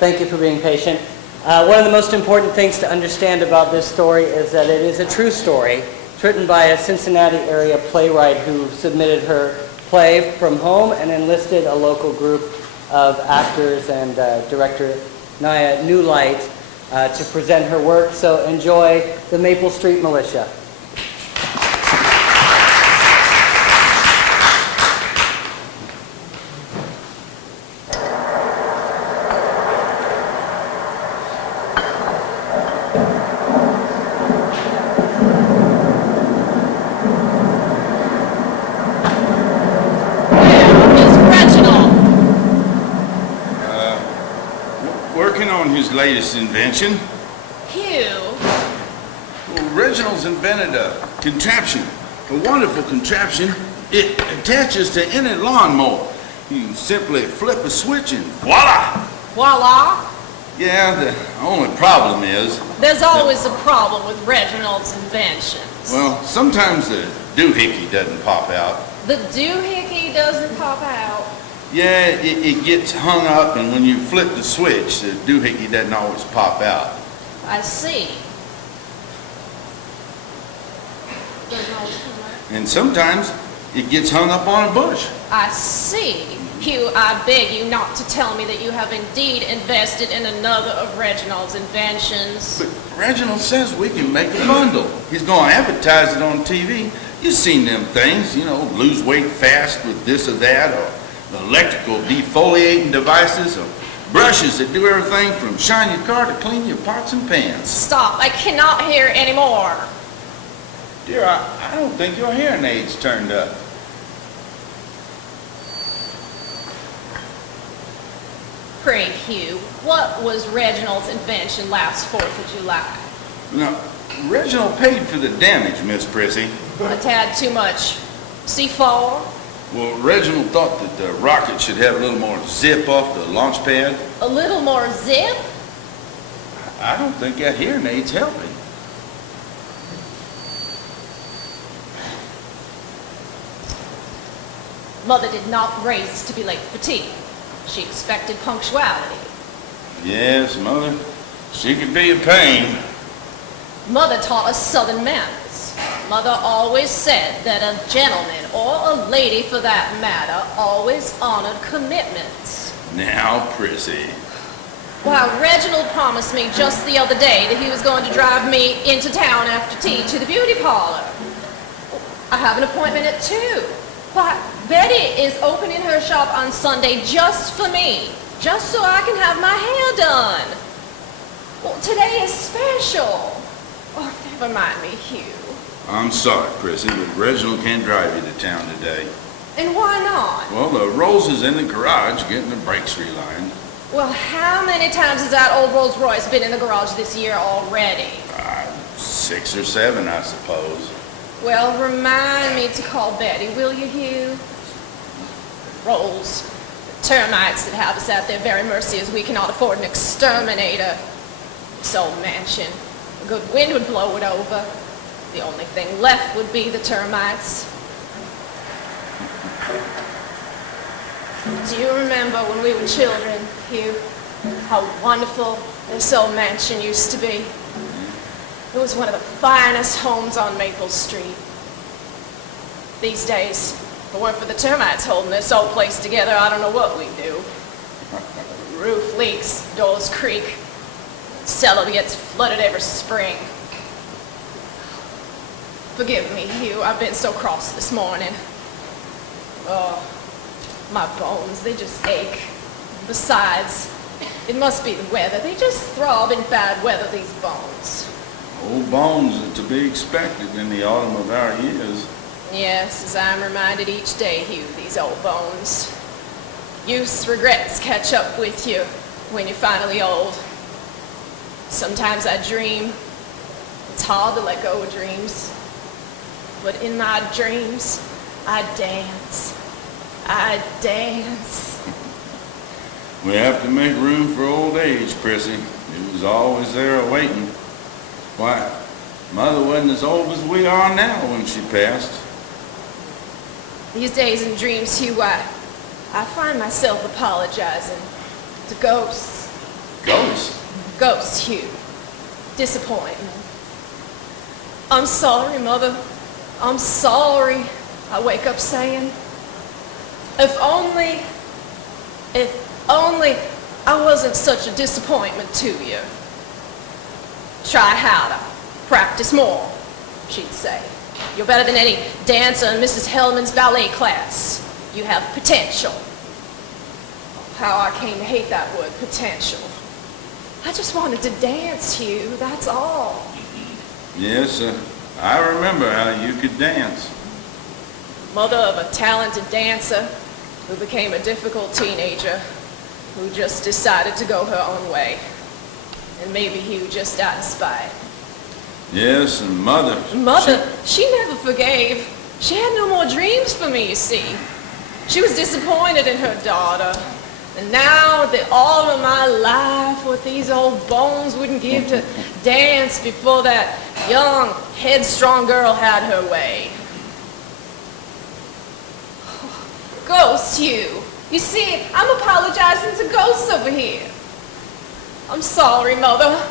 Thank you for being patient. One of the most important things to understand about this story is that it is a true story. It's written by a Cincinnati area playwright who submitted her play from home and enlisted a local group of actors and director Naya Newlight to present her work. So enjoy the Maple Street Militia. His latest invention. Hugh? Well, Reginald's invented a contraption, a wonderful contraption. It attaches to any lawnmower. You can simply flip a switch and voila! Voila? Yeah, the only problem is... There's always a problem with Reginald's inventions. Well, sometimes the doohickey doesn't pop out. The doohickey doesn't pop out? Yeah, it gets hung up, and when you flip the switch, the doohickey doesn't always pop out. I see. Doesn't always come out. And sometimes it gets hung up on a bush. I see. Hugh, I beg you not to tell me that you have indeed invested in another of Reginald's inventions. But Reginald says we can make a bundle. He's going to advertise it on TV. You've seen them things, you know, lose weight fast with this or that, or electrical defoliating devices, or brushes that do everything from shine your car to clean your pots and pans. Stop. I cannot hear anymore. Dear, I don't think your hearing aid's turned up. Pray, Hugh, what was Reginald's invention last 4th of July? Now, Reginald paid for the damage, Miss Prissy. A tad too much. C4? Well, Reginald thought that the rocket should have a little more zip off the launch pad. A little more zip? I don't think that hearing aid's helping. Mother did not raise us to be late for tea. She expected punctuality. Yes, Mother, she could be a pain. Mother taught us Southern manners. Mother always said that a gentleman, or a lady for that matter, always honored commitments. Now, Prissy. Why, Reginald promised me just the other day that he was going to drive me into town after tea to the beauty parlor. I have an appointment at 2. Why, Betty is opening her shop on Sunday just for me, just so I can have my hair done. Well, today is special. Oh, never mind me, Hugh. I'm sorry, Prissy, but Reginald can't drive you to town today. And why not? Well, the Rolls is in the garage getting the brakes relined. Well, how many times has that old Rolls Royce been in the garage this year already? 6 or 7, I suppose. Well, remind me to call Betty, will you, Hugh? Rolls. The termites that have us at their very mercy as we cannot afford an exterminator. This old mansion. A good wind would blow it over. The only thing left would be the termites. Do you remember when we were children, Hugh, how wonderful this old mansion used to be? It was one of the finest homes on Maple Street. These days, if it weren't for the termites holding this old place together, I don't know what we'd do. Roof leaks, doors creak, cellar gets flooded every spring. Forgive me, Hugh, I've been so cross this morning. Oh, my bones, they just ache. Besides, it must be the weather. They just throb in bad weather, these bones. Old bones are to be expected in the autumn of our years. Yes, as I'm reminded each day, Hugh, these old bones. Youth's regrets catch up with you when you're finally old. Sometimes I dream. It's hard to let go of dreams. But in my dreams, I dance. I dance. We have to make room for old age, Prissy. It was always there awaiting. Why, Mother wasn't as old as we are now when she passed. These days in dreams, Hugh, I find myself apologizing to ghosts, Ghost? Ghost, Hugh. Disappointment. I'm sorry, Mother. I'm sorry, I wake up saying. If only I wasn't such a disappointment to you. Try harder, practice more, she'd say. You're better than any dancer in Mrs. Hellman's ballet class. You have potential. How I came to hate that word, potential. I just wanted to dance, Hugh, that's all. Yes, I remember how you could dance. Mother of a talented dancer who became a difficult teenager who just decided to go her own way. And maybe Hugh just out of spite. Yes, and Mother. Mother, she never forgave. She had no more dreams for me, you see. She was disappointed in her daughter. And now that all of my life, what these old bones wouldn't give to dance before that young, headstrong girl had her way. Ghosts, you. You see, I'm apologizing to ghosts over here. I'm sorry, Mother.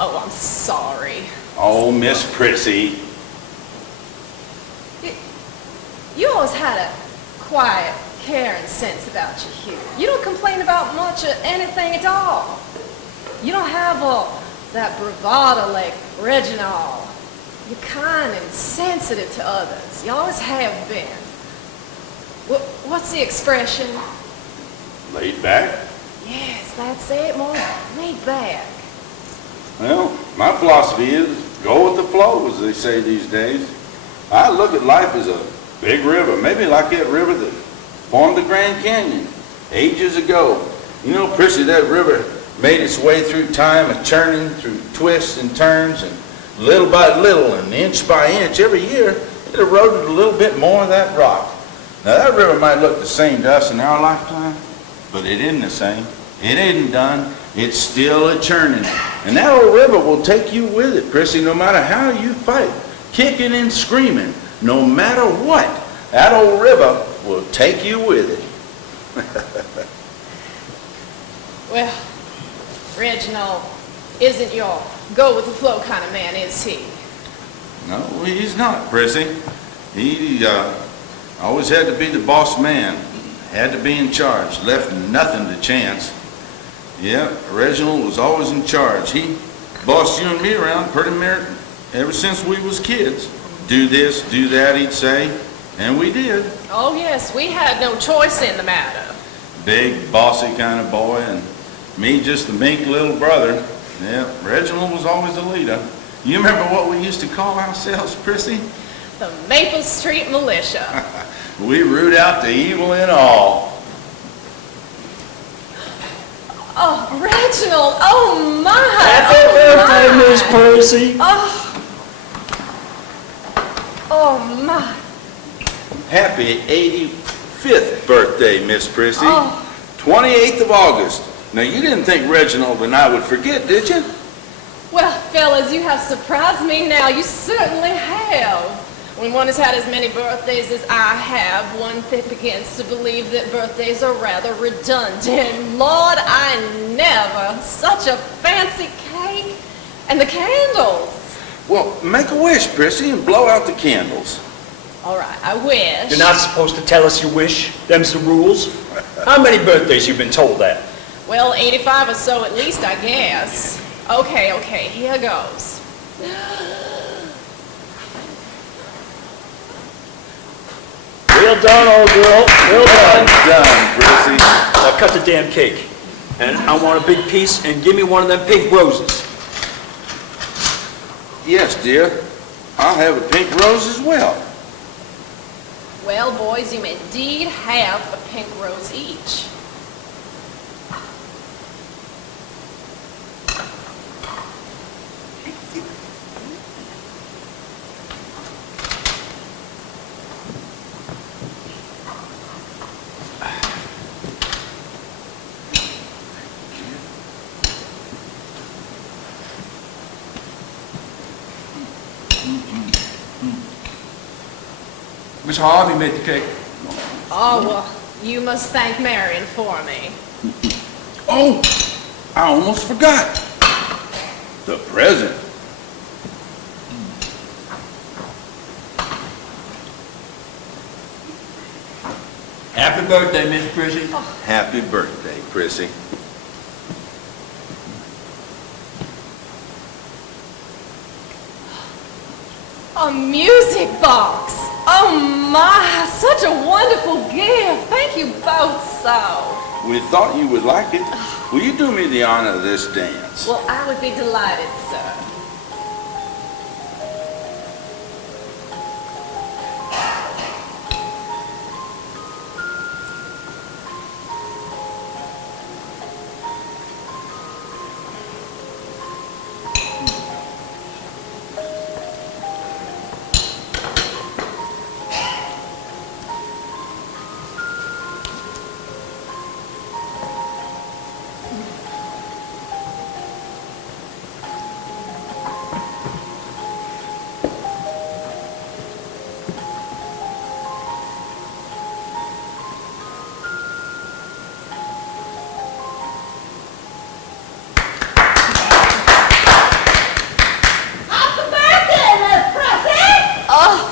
Oh, I'm sorry. Oh, Miss Prissy. You always had a quiet, caring sense about you, Hugh. You don't complain about much of anything at all. You don't have all that bravado like Reginald. You're kind and sensitive to others. You always have been. What's the expression? Laid back? Yes, that's it, more laid back. Well, my philosophy is go with the flow, as they say these days. I look at life as a big river, maybe like that river that formed the Grand Canyon ages ago. You know, Prissy, that river made its way through time, a churning through twists and turns, and little by little and inch by inch, every year, it eroded a little bit more of that rock. Now, that river might look the same to us in our lifetime, but it isn't the same. It isn't done. It's still a churning. And that old river will take you with it, Prissy, no matter how you fight, kicking and screaming, no matter what. That old river will take you with it. Well, Reginald isn't your go-with-the-flow kind of man, is he? No, he's not, Prissy. He always had to be the boss man, had to be in charge, left nothing to chance. Yeah, Reginald was always in charge. He bossed you and me around pretty much ever since we was kids. Do this, do that, he'd say, and we did. Oh, yes, we had no choice in the matter. Big, bossy kind of boy, and me just the meek little brother. Yeah, Reginald was always the leader. You remember what we used to call ourselves, Prissy? The Maple Street Militia. We root out the evil in all. Oh, Reginald, oh my! Happy birthday, Miss Percy. Oh my! Happy 85th birthday, Miss Prissy. Oh. 28th of August. Now, you didn't think Reginald and I would forget, did you? Well, fellas, you have surprised me now. You certainly have. When one has had as many birthdays as I have, one begins to believe that birthdays are rather redundant. Lord, I never. Such a fancy cake. And the candles. Well, make a wish, Prissy, and blow out the candles. All right, I wish. You're not supposed to tell us you wish. Them's the rules. How many birthdays you been told that? Well, 85 or so at least, I guess. Okay, here goes. Well done, old girl. Well Well done. done, Prissy. Now cut the damn cake. And I want a big piece, and give me one of them pink roses. Yes, dear. I'll have a pink rose as well. Well, boys, you may indeed have a pink rose each. Miss Harvey made the cake. Oh, well, you must thank Marion for me. Oh, I almost forgot. The present. Happy birthday, Miss Prissy. Happy birthday, Prissy. A music box. Oh my, such a wonderful gift. Thank you both so. We thought you would like it. Will you do me the honor of this dance? Well, I would be delighted, sir.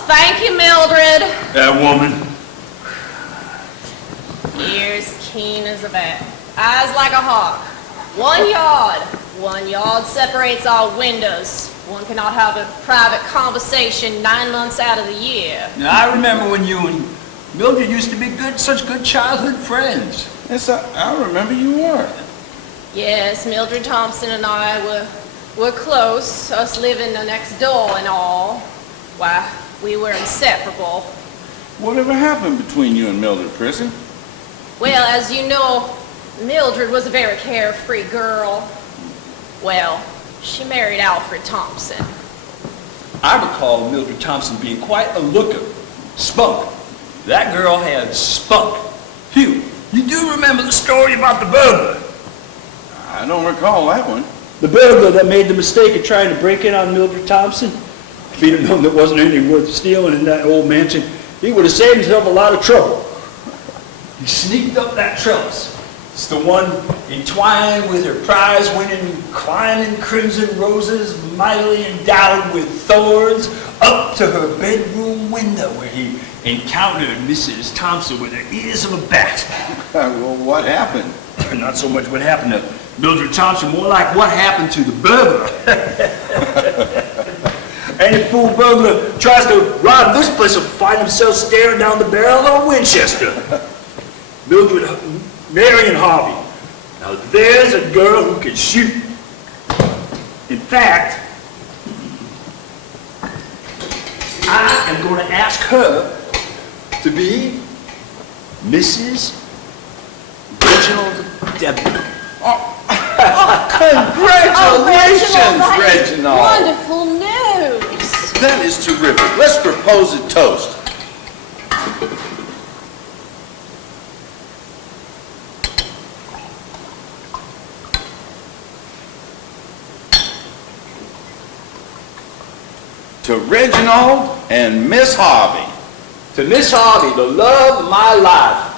Thank you, Mildred. That woman. Ears keen as a bat, eyes like a hawk. 1 yard. 1 yard separates our windows. One cannot have a private conversation 9 months out of the year. Now, I remember when you and Mildred used to be such good childhood friends. Yes, I remember you were. Yes, Mildred Thompson and I were close, us living next door and all. Why, we were inseparable. Whatever happened between you and Mildred, Prissy? Well, as you know, Mildred was a very carefree girl. Well, she married Alfred Thompson. I recall Mildred Thompson being quite a looker. Spunk. That girl had spunk. Phew. You do remember the story about the burglar? I don't recall that one. The burglar that made the mistake of trying to break in on Mildred Thompson? If he'd have known there wasn't anything worth stealing in that old mansion, he would have saved himself a lot of trouble. He sneaked up that trellis. It's the one entwined with her prize-winning, climbing crimson roses, mightily endowed with thorns, up to her bedroom window where he encountered Mrs. Thompson with her ears of a bat. Well, what happened? Not so much what happened to Mildred Thompson, more like what happened to the burglar. Any fool burglar tries to rob this place will find himself staring down the barrel of a Winchester. Mildred Marion Harvey. Now there's a girl who can shoot. In fact, I am going to ask her to be Mrs. Reginald Debbie. Congratulations, Reginald! Wonderful news! That is terrific. Let's propose a toast. To Reginald and Miss Harvey. To Miss Harvey, the love of my life.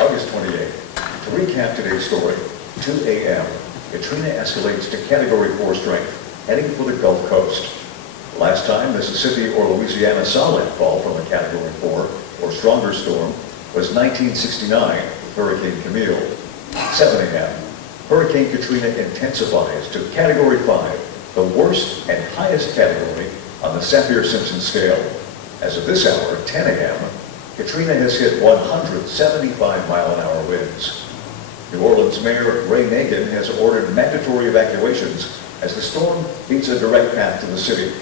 August 28th. To recap today's story, 2 a.m. Katrina escalates to Category 4 strength, heading for the Gulf Coast. Last time Mississippi or Louisiana saw landfall from a Category 4 or stronger storm was 1969 with Hurricane Camille. 7 a.m. Hurricane Katrina intensifies to Category 5, the worst and highest category on the Saffir-Simpson scale. As of this hour, 10 a.m., Katrina has hit 175-mile-an-hour winds. New Orleans Mayor Ray Nagin has ordered mandatory evacuations as the storm beats a direct path to the city.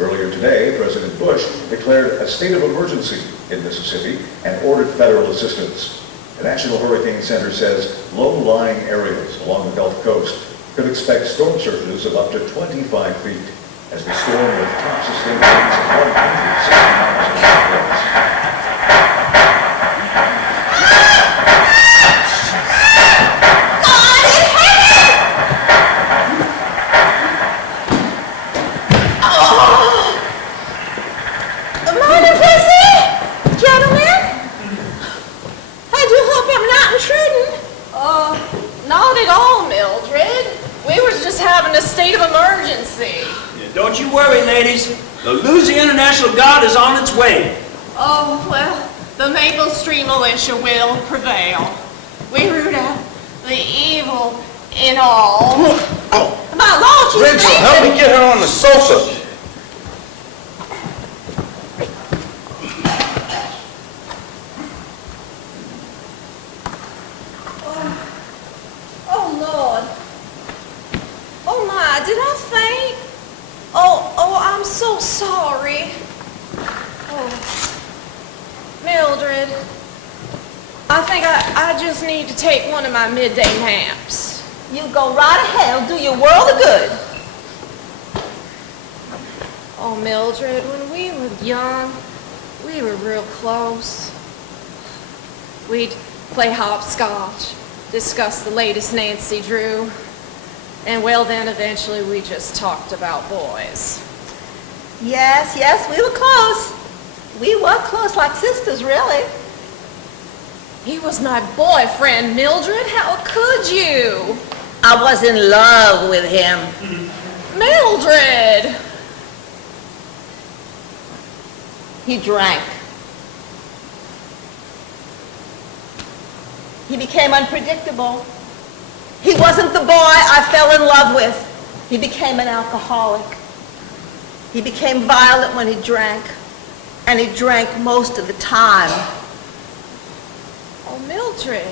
Earlier today, President Bush declared a state of emergency in Mississippi and ordered federal assistance. The National Hurricane Center says low-lying areas along the Gulf Coast could expect storm surges of up to 25 feet as the storm with top sustained winds of 160 miles an hour. Don't you worry, ladies. The Louisiana National Guard is on its way. Oh, well, the Maple Street Militia will prevail. We root out the evil in all. My Lord, she's Rachel, help me get her on the sofa. Oh, Lord. Oh, my, did I faint? Oh, I'm so sorry. Oh, Mildred, I think I just need to take one of my midday naps. You go right ahead, do your world of good. Oh, Mildred, when we were young, we were real close. We'd play hopscotch, discuss the latest Nancy Drew, and well then eventually we just talked about boys. Yes, we were close. We were close, like sisters, really. He was my boyfriend, Mildred. How could you? I was in love with him. Mildred! He drank. He became unpredictable. He wasn't the boy I fell in love with. He became an alcoholic. He became violent when he drank, and he drank most of the time. Oh, Mildred,